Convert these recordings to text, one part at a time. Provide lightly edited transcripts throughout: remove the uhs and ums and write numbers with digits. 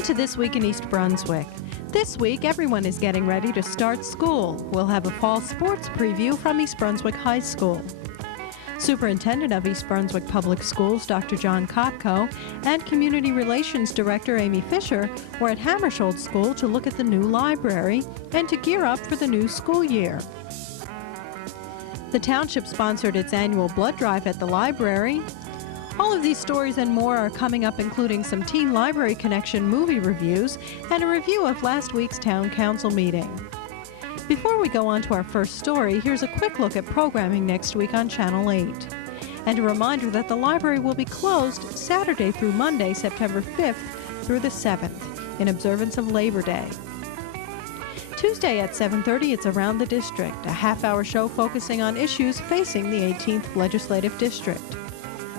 Welcome to This Week in East Brunswick. This week, everyone is getting ready to start school. We'll have a fall sports preview from East Brunswick High School. Superintendent of East Brunswick Public Schools, Dr. John Kopko, and Community Relations Director Amy Fisher were at Hammersholt School to look at the new library and to gear up for the new school year. The township sponsored its annual blood drive at the library. All of these stories and more are coming up, including some Teen Library Connection movie reviews and a review of last week's town council meeting. Before we go on to our first story, here's a quick look at programming next week on Channel 8. And a reminder that the library will be closed Saturday through Monday, September 5th through the 7th, in observance of Labor Day. Tuesday at 7:30, it's Around the District, a half-hour show focusing on issues facing the 18th Legislative District.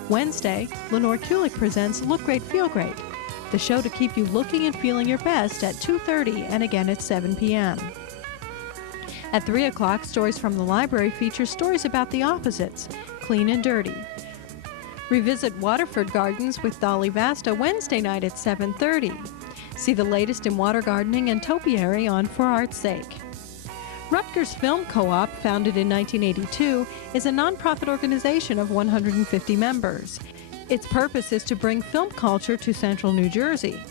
Wednesday, Lenore Kulik presents Look Great, Feel Great, the show to keep you looking and feeling your best at 2:30 and again at 7 p.m. At 3 o'clock, Stories from the Library features stories about the opposites, clean and dirty. Revisit Waterford Gardens with Dolly Vasta Wednesday night at 7:30. See the latest in water gardening and topiary on For Art's Sake. Rutgers Film Co-op, founded in 1982, is a nonprofit organization of 150 members. Its purpose is to bring film culture to central New Jersey.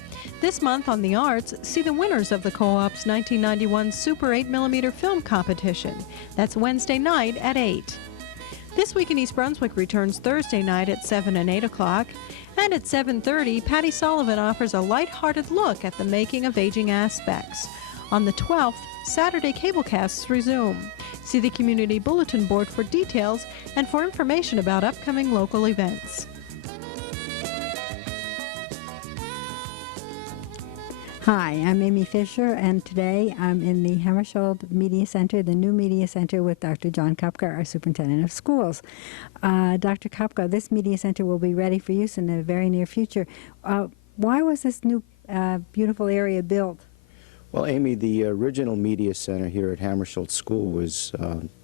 This month on the arts, see the winners of the co-op's 1991 Super 8mm film competition. That's Wednesday night at 8. This Week in East Brunswick returns Thursday night at 7 and 8 o'clock. And at 7:30, Patty Sullivan offers a light-hearted look at the making of aging aspects. On the 12th, Saturday cablecasts resume. See the Community Bulletin Board for details and for information about upcoming local events. Hi, I'm Amy Fisher, and today I'm in the Hammersholt Media Center, the new Media Center, with Dr. John Kopko, our Superintendent of Schools. Dr. Kopko, this Media Center will be ready for use in the very near future. Why was this new beautiful area built? Well, Amy, the original Media Center here at Hammersholt School was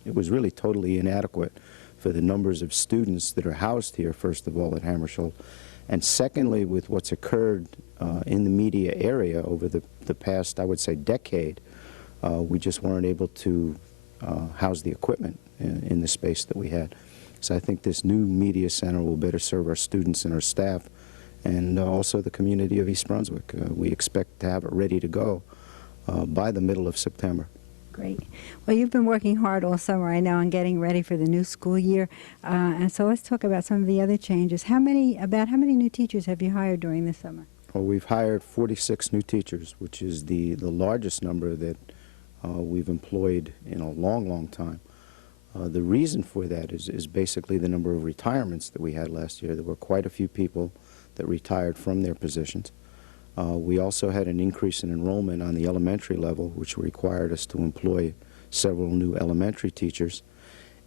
really totally inadequate for the numbers of students that are housed here, first of all, at Hammersholt. And secondly, with what's occurred in the media area over the past, I would say, decade, we just weren't able to house the equipment in the space that we had. So I think this new media center will better serve our students and our staff, and also the community of East Brunswick. We expect to have it ready to go by the middle of September. Great. Well, you've been working hard all summer, I know, on getting ready for the new school year. And so let's talk about some of the other changes. How many new teachers have you hired during this summer? Well, we've hired 46 new teachers, which is the largest number that we've employed in a long, long time. The reason for that is basically the number of retirements that we had last year. There were quite a few people that retired from their positions. We also had an increase in enrollment on the elementary level, which required us to employ several new elementary teachers.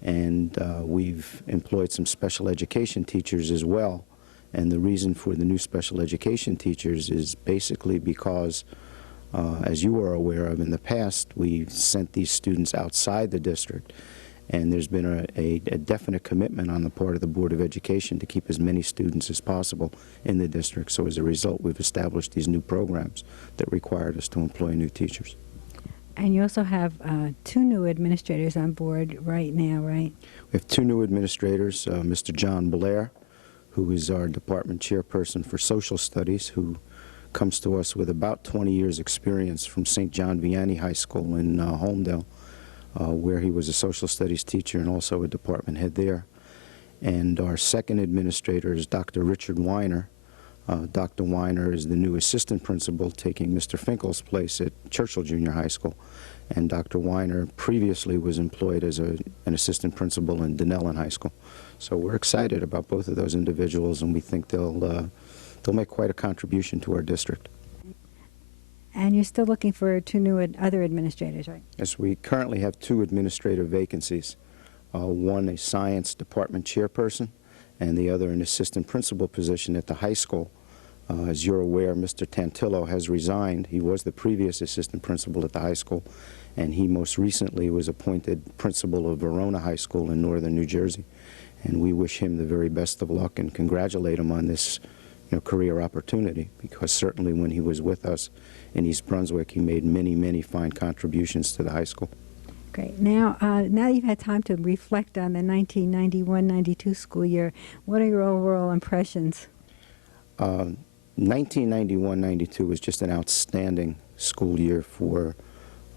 And we've employed some special education teachers as well. And the reason for the new special education teachers is basically because, as you are aware of, in the past, we sent these students outside the district. And there's been a definite commitment on the part of the Board of Education to keep as many students as possible in the district. So as a result, we've established these new programs that required us to employ new teachers. And you also have 2 new administrators on board right now, right? We have 2 new administrators, Mr. John Blair, who is our department chairperson for social studies, who comes to us with about 20 years experience from St. John Vianney High School in Holmdel, where he was a social studies teacher and also a department head there. And our second administrator is Dr. Richard Weiner. Dr. Weiner is the new assistant principal, taking Mr. Finkel's place at Churchill Junior High School. And Dr. Weiner previously was employed as an assistant principal in Dunellen High School. So we're excited about both of those individuals, and we think they'll make quite a contribution to our district. And you're still looking for 2 new other administrators, right? Yes, we currently have 2 administrative vacancies. One a science department chairperson, and the other an assistant principal position at the high school. As you're aware, Mr. Tantillo has resigned. He was the previous assistant principal at the high school, and he most recently was appointed principal of Verona High School in northern New Jersey. And we wish him the very best of luck and congratulate him on this career opportunity, because certainly when he was with us in East Brunswick, he made many, many fine contributions to the high school. Great. Now that you've had time to reflect on the 1991-92 school year, what are your overall impressions? 1991-92 was just an outstanding school year for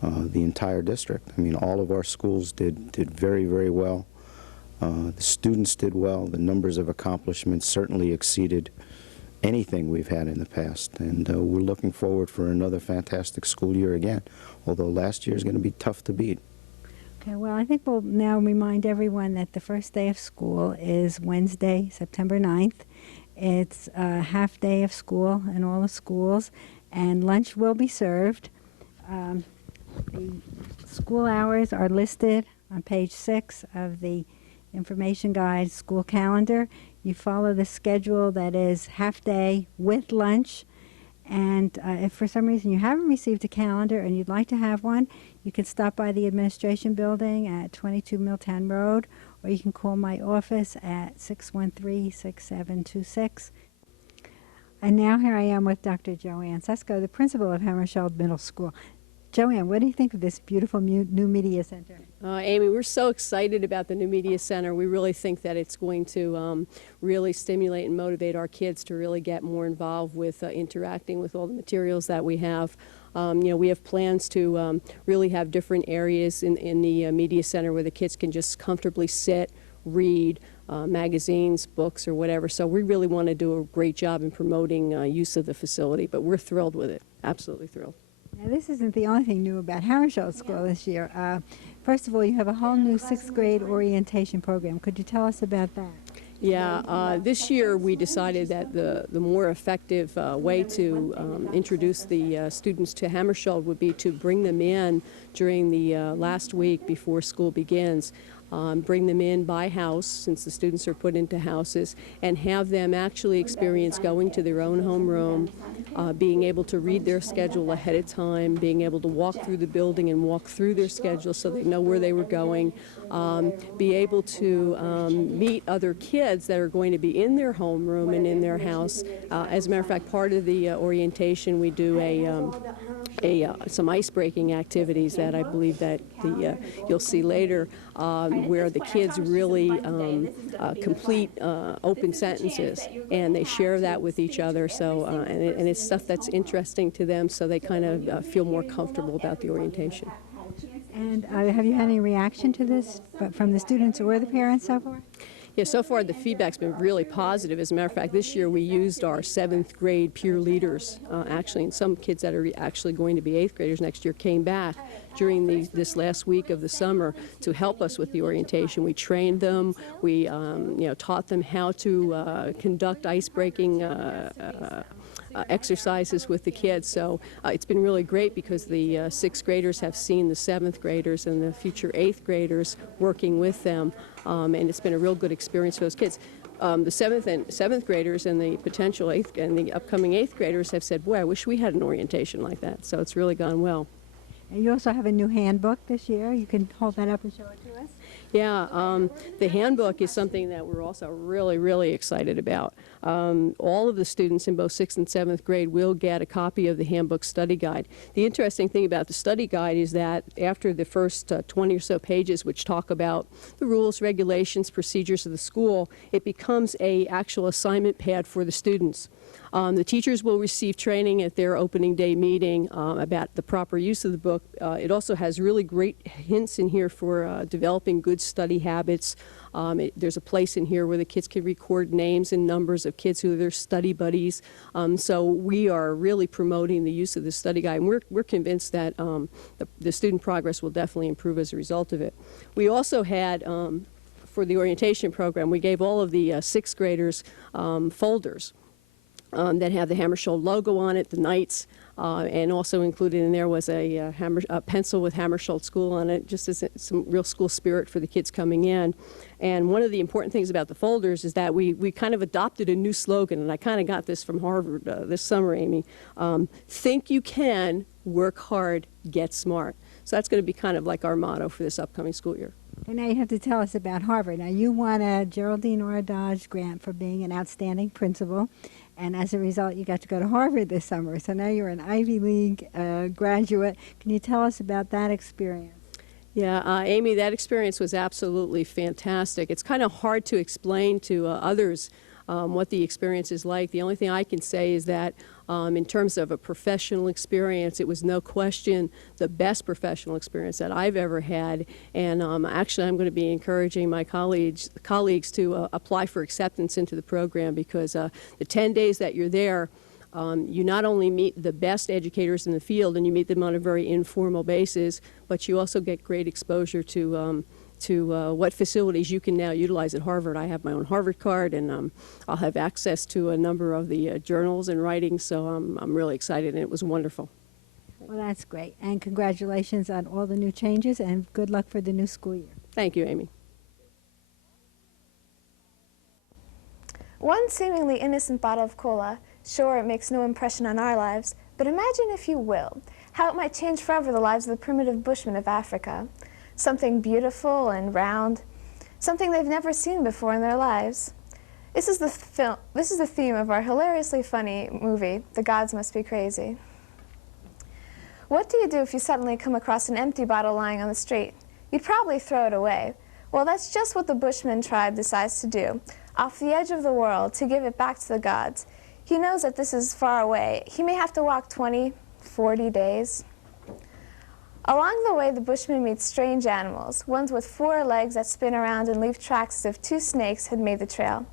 the entire district. I mean, all of our schools did very, very well. The students did well. The numbers of accomplishments certainly exceeded anything we've had in the past, and we're looking forward for another fantastic school year again, although last year is going to be tough to beat. Okay, well, I think we'll now remind everyone that the first day of school is Wednesday, September 9th. It's a half day of school in all the schools, and lunch will be served. The school hours are listed on page 6 of the information guide school calendar. You follow the schedule that is half day with lunch. And if for some reason you haven't received a calendar and you'd like to have one, you can stop by the administration building at 22 Milltown Road, or you can call my office at 613-6726. And now here I am with Dr. Joanne Sesko, the principal of Hammersholt Middle School. Joanne, what do you think of this beautiful new media center? Amy, we're so excited about the new media center. We really think that it's going to really stimulate and motivate our kids to really get more involved with interacting with all the materials that we have. We have plans to really have different areas in the media center where the kids can just comfortably sit, read magazines, books, or whatever. So we really want to do a great job in promoting use of the facility, but we're thrilled with it, absolutely thrilled. Now, this isn't the only thing new about Hammersholt School this year. First of all, you have a whole new 6th grade orientation program. Could you tell us about that? Yeah, this year we decided that the more effective way to introduce the students to Hammersholt would be to bring them in during the last week before school begins. Bring them in by house, since the students are put into houses, and have them actually experience going to their own homeroom, being able to read their schedule ahead of time, being able to walk through the building and walk through their schedule so they know where they were going, be able to meet other kids that are going to be in their homeroom and in their house. As a matter of fact, part of the orientation, we do some ice-breaking activities that I believe that you'll see later, where the kids really complete open sentences, and they share that with each other. So, and it's stuff that's interesting to them, so they kind of feel more comfortable about the orientation. And have you had any reaction to this from the students or the parents so far? Yeah, so far the feedback's been really positive. As a matter of fact, this year we used our 7th grade peer leaders, actually, and some kids that are actually going to be 8th graders next year came back during this last week of the summer to help us with the orientation. We trained them, we taught them how to conduct ice-breaking exercises with the kids. So it's been really great because the 6th graders have seen the 7th graders and the future 8th graders working with them, and it's been a real good experience for those kids. The 7th graders and the potential 8th and the upcoming 8th graders have said, boy, I wish we had an orientation like that. So it's really gone well. And you also have a new handbook this year. You can hold that up and show it to us. Yeah, the handbook is something that we're also really, really excited about. All of the students in both 6th and 7th grade will get a copy of the handbook study guide. The interesting thing about the study guide is that after the first 20 or so pages, which talk about the rules, regulations, procedures of the school, it becomes an actual assignment pad for the students. The teachers will receive training at their opening day meeting about the proper use of the book. It also has really great hints in here for developing good study habits. There's a place in here where the kids can record names and numbers of kids who are their study buddies. So we are really promoting the use of the study guide, and we're convinced that the student progress will definitely improve as a result of it. We also had, for the orientation program, we gave all of the 6th graders folders that have the Hammersholt logo on it, the Knights, and also included in there was a pencil with Hammersholt School on it, just as some real school spirit for the kids coming in. And one of the important things about the folders is that we kind of adopted a new slogan, and I kind of got this from Harvard this summer, Amy. Think you can, work hard, get smart. So that's going to be kind of like our motto for this upcoming school year. And now you have to tell us about Harvard. Now, you won a Geraldine Or Dodge grant for being an outstanding principal, And as a result, you got to go to Harvard this summer. So now you're an Ivy League graduate. Can you tell us about that experience? Yeah, Amy, that experience was absolutely fantastic. It's kind of hard to explain to others what the experience is like. The only thing I can say is that in terms of a professional experience, it was no question the best professional experience that I've ever had. And actually, I'm going to be encouraging my colleagues to apply for acceptance into the program, because the 10 days that you're there, you not only meet the best educators in the field, and you meet them on a very informal basis, but you also get great exposure to what facilities you can now utilize at Harvard. I have my own Harvard card, and I'll have access to a number of the journals and writings, so I'm really excited, and it was wonderful. Well, that's great. And congratulations on all the new changes, and good luck for the new school year. Thank you, Amy. One seemingly innocent bottle of cola, sure, it makes no impression on our lives, but imagine, if you will, how it might change forever the lives of the primitive bushmen of Africa. Something beautiful and round, something they've never seen before in their lives. This is the theme of our hilariously funny movie, The Gods Must Be Crazy. What do you do if you suddenly come across an empty bottle lying on the street? You'd probably throw it away. Well, that's just what the Bushman tribe decides to do, off the edge of the world, to give it back to the gods. He knows that this is far away. He may have to walk 20, 40 days. Along the way, the Bushman meets strange animals, ones with 4 legs that spin around and leave tracks as if 2 snakes had made the trail.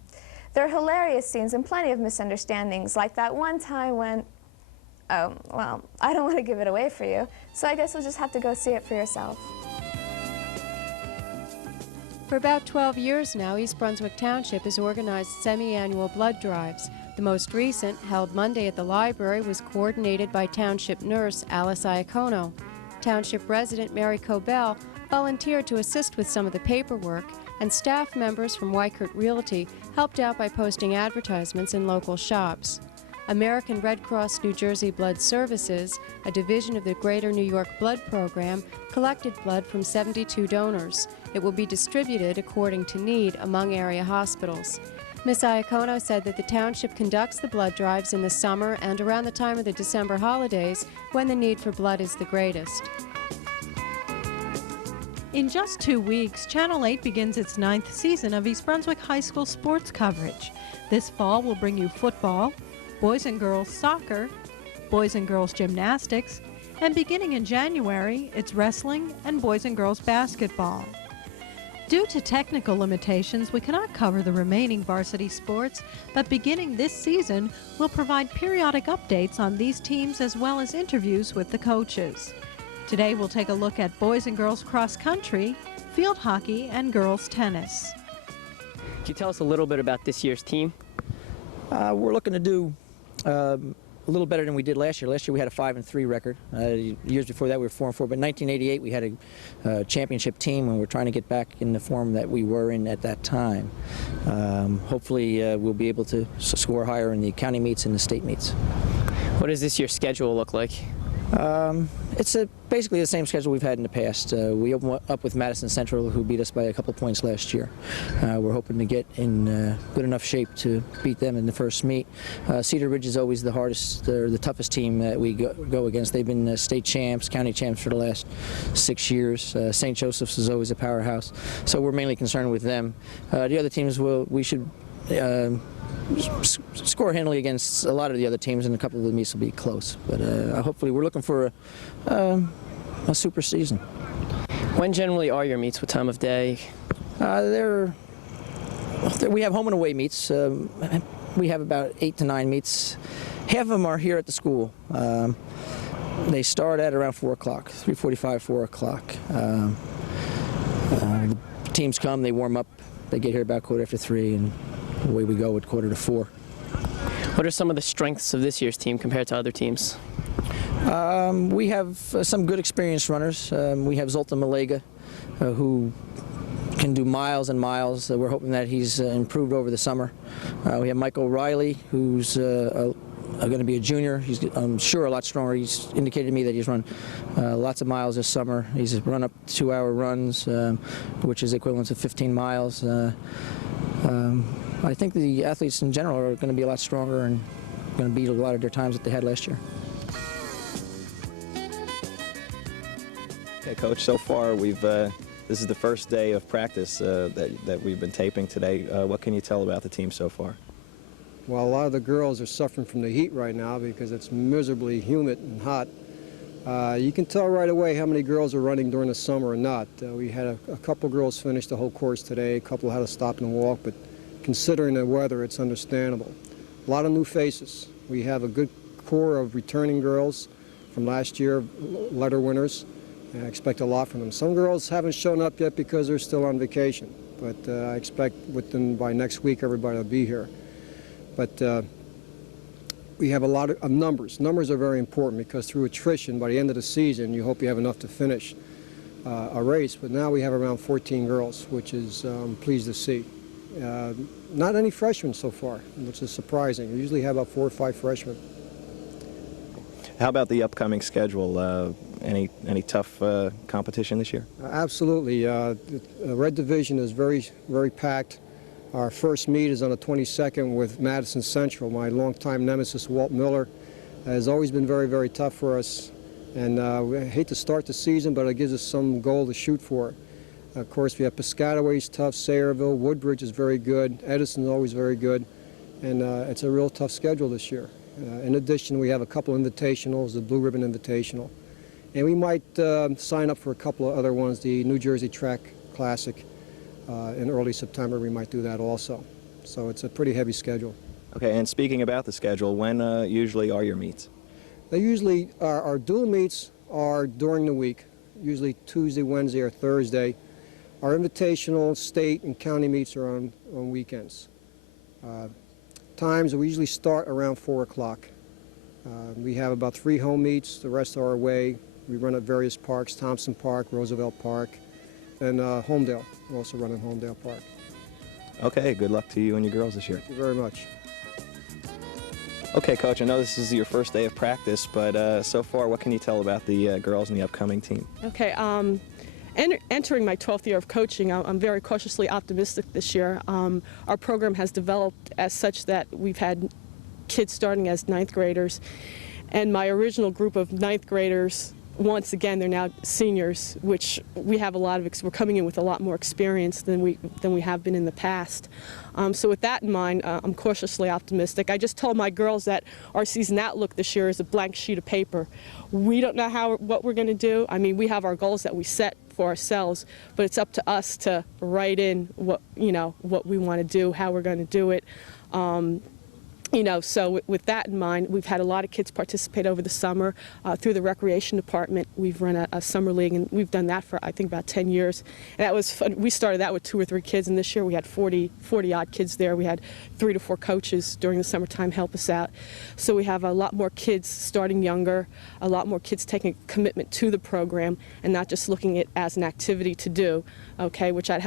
There are hilarious scenes and plenty of misunderstandings, like that one time when, oh, well, I don't want to give it away for you, so I guess you'll just have to go see it for yourself. For about 12 years now, East Brunswick Township has organized semi-annual blood drives. The most recent, held Monday at the library, was coordinated by Township nurse Alice Iacono. Township resident Mary Cobell volunteered to assist with some of the paperwork, and staff members from Weichert Realty helped out by posting advertisements in local shops. American Red Cross New Jersey Blood Services, a division of the Greater New York Blood Program, collected blood from 72 donors. It will be distributed according to need among area hospitals. Ms. Iacono said that the township conducts the blood drives in the summer and around the time of the December holidays, when the need for blood is the greatest. In just 2 weeks, Channel 8 begins its 9th season of East Brunswick High School sports coverage. This fall will bring you football, boys and girls soccer, boys and girls gymnastics, and beginning in January, it's wrestling and boys and girls basketball. Due to technical limitations, we cannot cover the remaining varsity sports, but beginning this season, we'll provide periodic updates on these teams as well as interviews with the coaches. Today, we'll take a look at boys and girls cross country, field hockey, and girls tennis. Can you tell us a little bit about this year's team? We're looking to do a little better than we did last year. Last year we had a 5-3 record. Years before that we were 4-4. But in 1988 we had a championship team, and we're trying to get back in the form that we were in at that time. Hopefully we'll be able to score higher in the county meets and the state meets. What does this year's schedule look like? It's basically the same schedule we've had in the past. We opened up with Madison Central, who beat us by a couple points last year. We're hoping to get in good enough shape to beat them in the first meet. Cedar Ridge is always the hardest, the toughest team that we go against. They've been state champs, county champs for the last 6 years. St. Joseph's is always a powerhouse, so we're mainly concerned with them. The other teams, we should score handily against a lot of the other teams, and a couple of the meets will be close. But hopefully we're looking for a super season. When generally are your meets? What time of day? We have home and away meets. We have about 8 to 9 meets. Half of them are here at the school. They start at around 4 o'clock, 3:45, 4 o'clock. The teams come, they warm up, they get here about 3:15, and away we go at 3:45. What are some of the strengths of this year's team compared to other teams? We have some good experienced runners. We have Zoltan Malega, who can do miles and miles. We're hoping that he's improved over the summer. We have Mike O'Reilly, who's going to be a junior. He's, I'm sure, a lot stronger. He's indicated to me that he's run lots of miles this summer. He's run up 2-hour runs, which is equivalent to 15 miles. I think the athletes in general are going to be a lot stronger and going to beat a lot of their times that they had last year. Okay, Coach, so far this is the first day of practice that we've been taping today. What can you tell about the team so far? Well, a lot of the girls are suffering from the heat right now because it's miserably humid and hot. You can tell right away how many girls are running during the summer or not. We had a couple girls finish the whole course today, a couple had to stop and walk, but considering the weather, it's understandable. A lot of new faces. We have a good core of returning girls from last year, letter winners. I expect a lot from them. Some girls haven't shown up yet because they're still on vacation, but I expect by next week everybody will be here. But we have a lot of numbers. Numbers are very important because through attrition, by the end of the season, you hope you have enough to finish a race. But now we have around 14 girls, which is pleased to see. Not any freshmen so far, which is surprising. We usually have about 4 or 5 freshmen. How about the upcoming schedule? Any tough competition this year? Absolutely. The Red Division is very packed. Our first meet is on the 22nd with Madison Central. My longtime nemesis, Walt Miller, has always been very tough for us. And we hate to start the season, but it gives us some goal to shoot for. Of course, we have Piscataway's tough, Sayreville, Woodbridge is very good, Edison's always very good, and it's a real tough schedule this year. In addition, we have a couple invitationals, the Blue Ribbon Invitational, and we might sign up for a couple of other ones, the New Jersey Track Classic. In early September, we might do that also. So it's a pretty heavy schedule. Okay, and speaking about the schedule, when usually are your meets? They usually, our dual meets are during the week, usually Tuesday, Wednesday, or Thursday. Our invitational state and county meets are on weekends. Times, we usually start around 4 o'clock. We have about 3 home meets, the rest are away. We run at various parks, Thompson Park, Roosevelt Park, and Homedale. We also run in Homedale Park. Okay, good luck to you and your girls this year. Thank you very much. Okay, Coach, I know this is your first day of practice, but so far, what can you tell about the girls and the upcoming team? Okay, entering my 12th year of coaching, I'm very cautiously optimistic this year. Our program has developed as such that we've had kids starting as 9th graders, and my original group of 9th graders, once again, they're now seniors, which we have we're coming in with a lot more experience than we have been in the past. So with that in mind, I'm cautiously optimistic. I just told my girls that our season outlook this year is a blank sheet of paper. We don't know what we're going to do. I mean, we have our goals that we set for ourselves, but it's up to us to write in what we want to do, how we're going to do it. So with that in mind, we've had a lot of kids participate over the summer through the recreation department. We've run a summer league, and we've done that for, I think, about 10 years. And that was fun. We started that with 2 or 3 kids, and this year we had 40-odd kids there. We had 3 to 4 coaches during the summertime help us out. So we have a lot more kids starting younger, a lot more kids taking a commitment to the program and not just looking at it as an activity to do, okay, which I would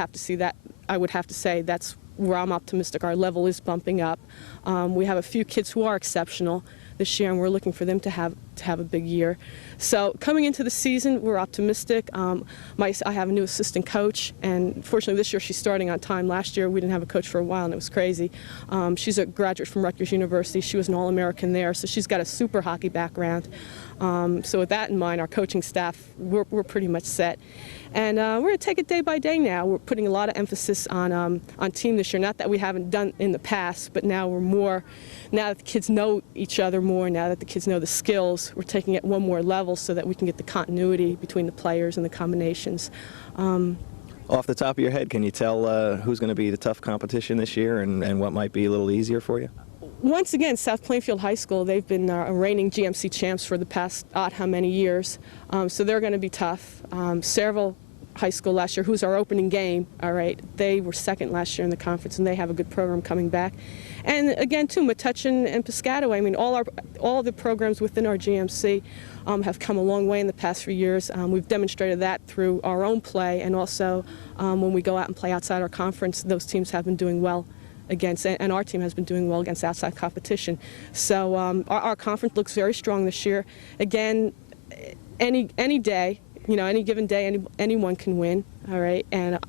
have to say that's where I'm optimistic. Our level is bumping up. We have a few kids who are exceptional this year, and we're looking for them to have a big year. So coming into the season, we're optimistic. I have a new assistant coach, and fortunately this year she's starting on time. Last year we didn't have a coach for a while, and it was crazy. She's a graduate from Rutgers University. She was an All-American there, so she's got a super hockey background. So with that in mind, our coaching staff, we're pretty much set. And we're going to take it day by day now. We're putting a lot of emphasis on team this year. Not that we haven't done in the past, but now now that the kids know each other more, now that the kids know the skills, we're taking it one more level so that we can get the continuity between the players and the combinations. Off the top of your head, can you tell who's going to be the tough competition this year and what might be a little easier for you? Once again, South Plainfield High School, they've been reigning GMC champs for the past how many years, so they're going to be tough. Sayreville High School last year, who's our opening game, all right, they were second last year in the conference, and they have a good program coming back. And again, too, Metuchen and Piscataway, I mean, all the programs within our GMC have come a long way in the past few years. We've demonstrated that through our own play, and also when we go out and play outside our conference, those teams have been doing well against, and our team has been doing well against outside competition. So our conference looks very strong this year. Again, any day, any given day, anyone can win, all right? And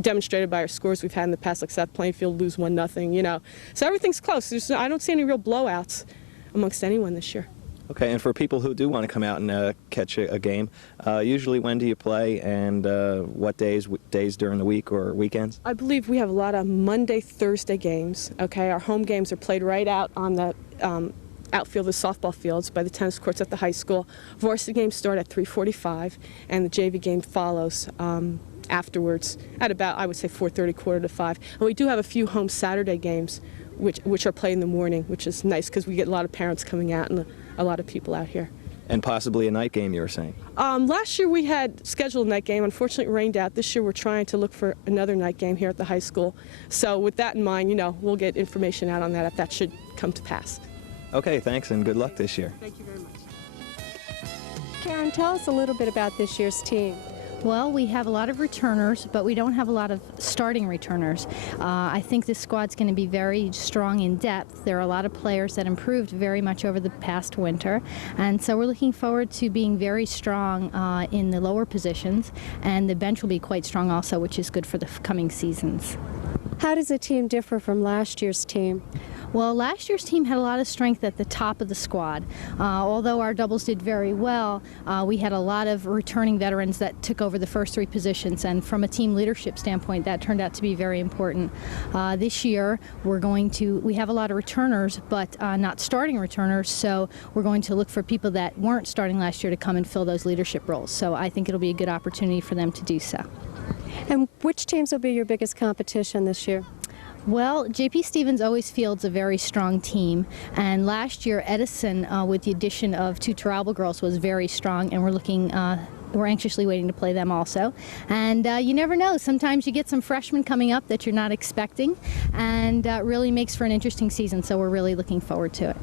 demonstrated by our scores we've had in the past, like South Plainfield lose 1-0, you know. So everything's close. I don't see any real blowouts amongst anyone this year. Okay, and for people who do want to come out and catch a game, usually when do you play, and what days during the week or weekends? I believe we have a lot of Monday, Thursday games. Okay, our home games are played right out on the outfield of the softball fields by the tennis courts at the high school. Varsity games start at 3:45, and the JV game follows afterwards at about, I would say, 4:30, 4:45. And we do have a few home Saturday games, which are played in the morning, which is nice because we get a lot of parents coming out and a lot of people out here. And possibly a night game, you were saying? Last year we had scheduled a night game. Unfortunately, it rained out. This year we're trying to look for another night game here at the high school. So with that in mind, you know, we'll get information out on that if that should come to pass. Okay, thanks, and good luck this year. Thank you very much. Karen, tell us a little bit about this year's team. Well, we have a lot of returners, but we don't have a lot of starting returners. I think this squad's going to be very strong in depth. There are a lot of players that improved very much over the past winter, and so we're looking forward to being very strong in the lower positions, and the bench will be quite strong also, which is good for the coming seasons. How does the team differ from last year's team? Well, last year's team had a lot of strength at the top of the squad. Although our doubles did very well, we had a lot of returning veterans that took over the first three positions, and from a team leadership standpoint, that turned out to be very important. This year, we have a lot of returners, but not starting returners, so we're going to look for people that weren't starting last year to come and fill those leadership roles. So I think it'll be a good opportunity for them to do so. And which teams will be your biggest competition this year? Well, J.P. Stevens always fields a very strong team, and last year Edison, with the addition of two Turalba girls, was very strong, and we're anxiously waiting to play them also. And you never know, sometimes you get some freshmen coming up that you're not expecting, and it really makes for an interesting season, so we're really looking forward to it.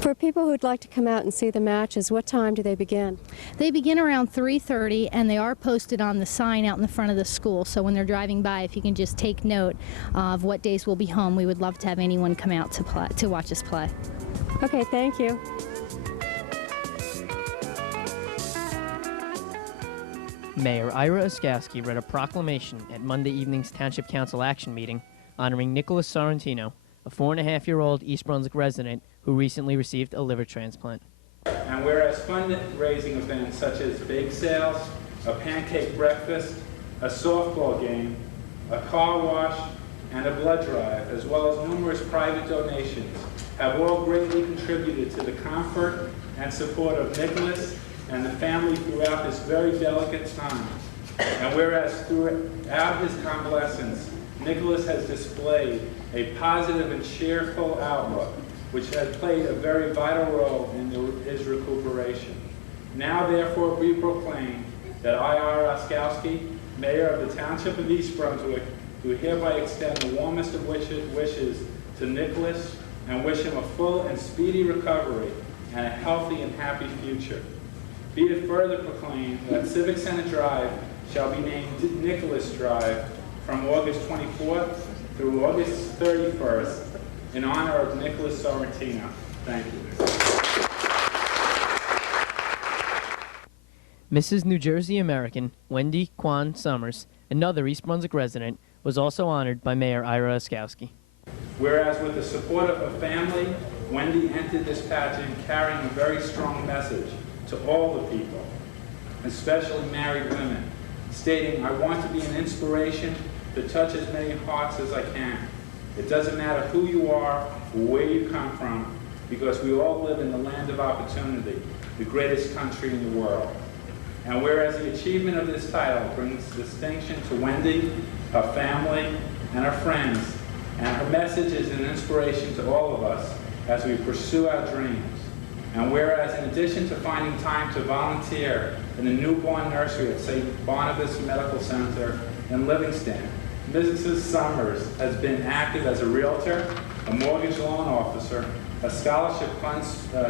For people who'd like to come out and see the matches, what time do they begin? They begin around 3:30, and they are posted on the sign out in the front of the school, so when they're driving by, if you can just take note of what days we'll be home, we would love to have anyone come out to watch us play. Okay, thank you. Mayor Ira Oskowski read a proclamation at Monday evening's Township Council action meeting honoring Nicholas Sorrentino, a 4.5-year-old East Brunswick resident who recently received a liver transplant. And whereas fundraising events such as bake sales, a pancake breakfast, a softball game, a car wash, and a blood drive, as well as numerous private donations, have all greatly contributed to the comfort and support of Nicholas and the family throughout this very delicate time. And whereas throughout his convalescence, Nicholas has displayed a positive and cheerful outlook, which has played a very vital role in his recuperation. Now, therefore, we proclaim that I, Ira Oskowski, Mayor of the Township of East Brunswick, do hereby extend the warmest of wishes to Nicholas and wish him a full and speedy recovery and a healthy and happy future. Be it further proclaimed that Civic Center Drive shall be named Nicholas Drive from August 24th through August 31st in honor of Nicholas Sorrentino. Thank you. Mrs. New Jersey American Wendy Kwan Summers, another East Brunswick resident, was also honored by Mayor Ira Oskowski. Whereas with the support of her family, Wendy entered this pageant carrying a very strong message to all the people, especially married women, stating, "I want to be an inspiration to touch as many hearts as I can. It doesn't matter who you are or where you come from, because we all live in the land of opportunity, the greatest country in the world." And whereas the achievement of this title brings distinction to Wendy, her family, and her friends, and her message is an inspiration to all of us as we pursue our dreams. And whereas in addition to finding time to volunteer in the newborn nursery at St. Barnabas Medical Center in Livingston, Mrs. Summers has been active as a realtor, a mortgage loan officer, a scholarship fund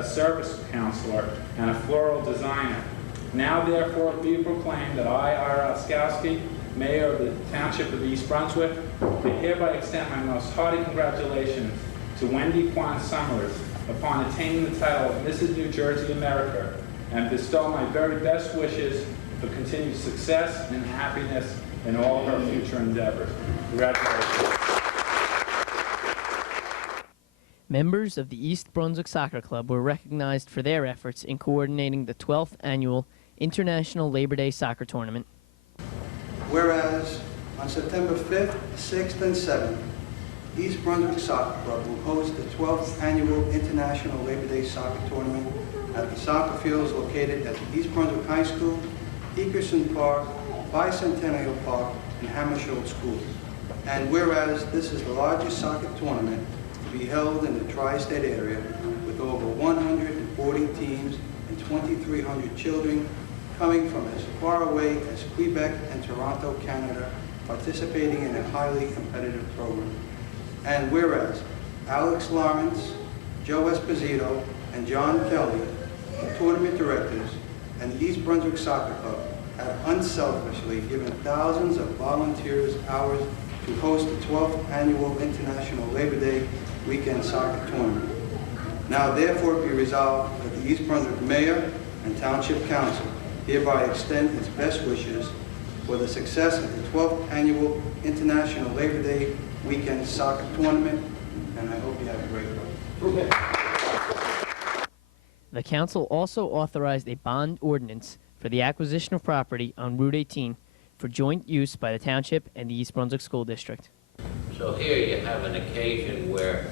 service counselor, and a floral designer. Now, therefore, be proclaimed that I, Ira Oskowski, Mayor of the Township of East Brunswick, do hereby extend my most hearty congratulations to Wendy Kwan Summers upon attaining the title of Mrs. New Jersey America, and bestow my very best wishes for continued success and happiness in all her future endeavors. Congratulations. Members of the East Brunswick Soccer Club were recognized for their efforts in coordinating the 12th Annual International Labor Day Soccer Tournament. Whereas on September 5th, 6th, and 7th, East Brunswick Soccer Club will host the 12th Annual International Labor Day Soccer Tournament at the soccer fields located at the East Brunswick High School, Ekerson Park, Bicentennial Park, and Hammersholt Schools. And whereas this is the largest soccer tournament to be held in the tri-state area with over 140 teams and 2,300 children coming from as far away as Quebec and Toronto, Canada, participating in a highly competitive program. And whereas Alex Lawrence, Joe Esposito, and John Kelly, the tournament directors, and the East Brunswick Soccer Club have unselfishly given thousands of volunteers hours to host the 12th Annual International Labor Day Weekend Soccer Tournament. Now therefore be resolved that the East Brunswick Mayor and Township Council hereby extend its best wishes for the success of the 12th Annual International Labor Day Weekend Soccer Tournament, and I hope you have a great one. The council also authorized a bond ordinance for the acquisition of property on Route 18 for joint use by the township and the East Brunswick School District. So here you have an occasion where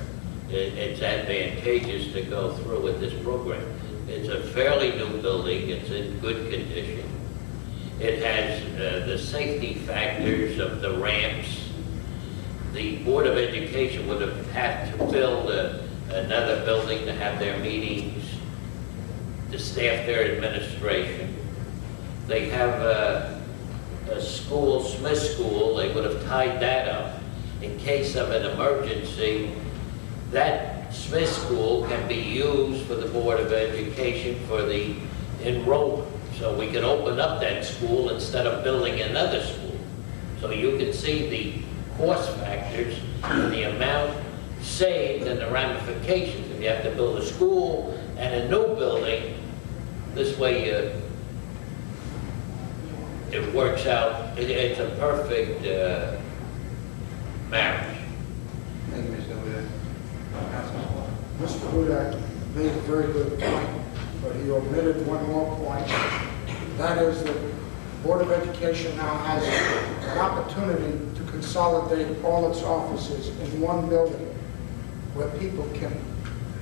it's advantageous to go through with this program. It's a fairly new building. It's in good condition. It has the safety factors of the ramps. The Board of Education would have had to build another building to have their meetings, to staff their administration. They have a school, Smith School. They would have tied that up. In case of an emergency, that Smith School can be used for the Board of Education for the enrollment. So we can open up that school instead of building another school. So you can see the cost factors and the amount saved and the ramifications. If you have to build a school and a new building, this way it works out. It's a perfect marriage. Thank you, Mr. Hudak. Mr. Hudak made a very good point, but he omitted one more point. That is that the Board of Education now has an opportunity to consolidate all its offices in one building where people can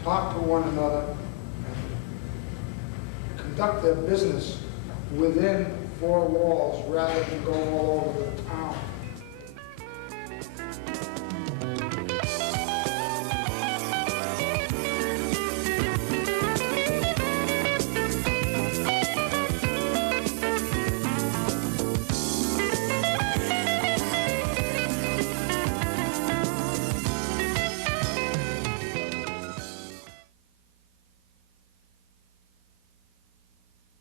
talk to one another and conduct their business within four walls rather than go all over the town